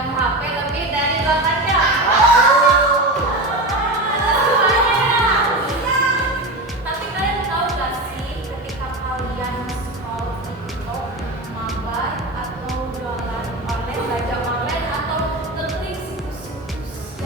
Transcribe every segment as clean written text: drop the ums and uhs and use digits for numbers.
pegang HP lebih dari 8 jam. Tapi kalian tahu gak sih ketika kalian scroll TikTok, mabar atau jualan online, baca online atau ngeklik situs-situs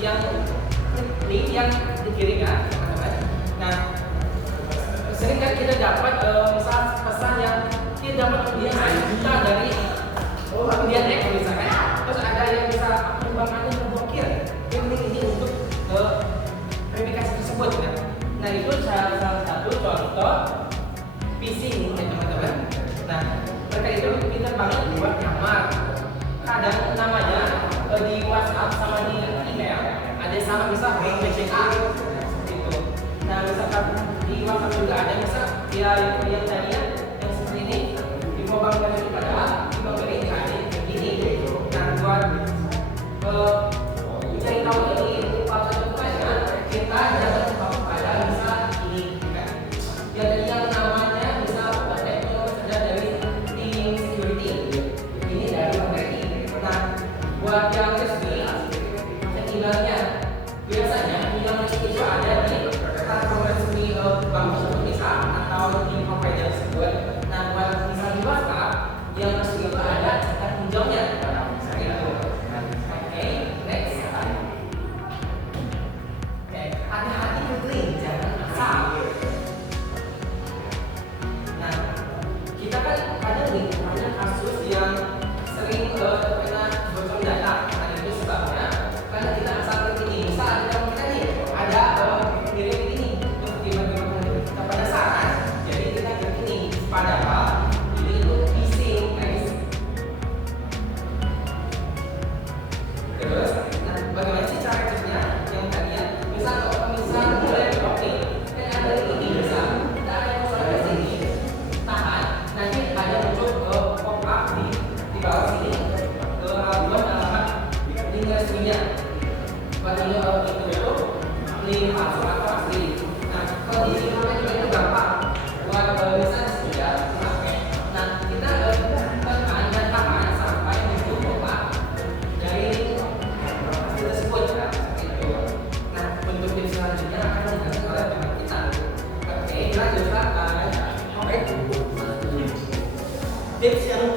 yang yang dikirim ya, teman-teman. Nah, sering kan kita dapat misal pesan yang kita dapat dia 1 juta dari kemudian misalnya, terus ada yang bisa akun bank Anda terblokir. Link ini untuk verifikasi tersebut ya. Nah, itu salah satu contoh phishing ya teman-teman. Nah, terkait itu kita banget buat nyamar. Kadang namanya di WhatsApp sama di email ada sama, misal BCA seperti itu. Nah, misalkan di WhatsApp juga ada misal ya yang tadinya yang seperti ini di mobile bank itu pada di bank ini ada begini. Nah, buat mencari tahu ini WhatsApp itu kan kita dapat tahu pada misal ini kan. Yang namanya misal teknologi ada dari tim security. Ini dari bank ini. Nah, buat yang resmi emailnya biasanya email itu ada di platform resmi bank tersebut misal atau di provider tersebut. Nah, buat misal di WhatsApp yang resmi itu ada chat pinjamnya. Oke, next. link palsu atau asli. Nah, kalau di sini juga itu gampang. Buat bisa sudah sampai. Nah, kita tekan dan tahan sampai muncul pop-up dari hasil tersebut ya. Seperti itu. Nah, bentuk tips selanjutnya akan dihasilkan oleh teman kita. Oke, lanjut silakan. Oke. Tips yang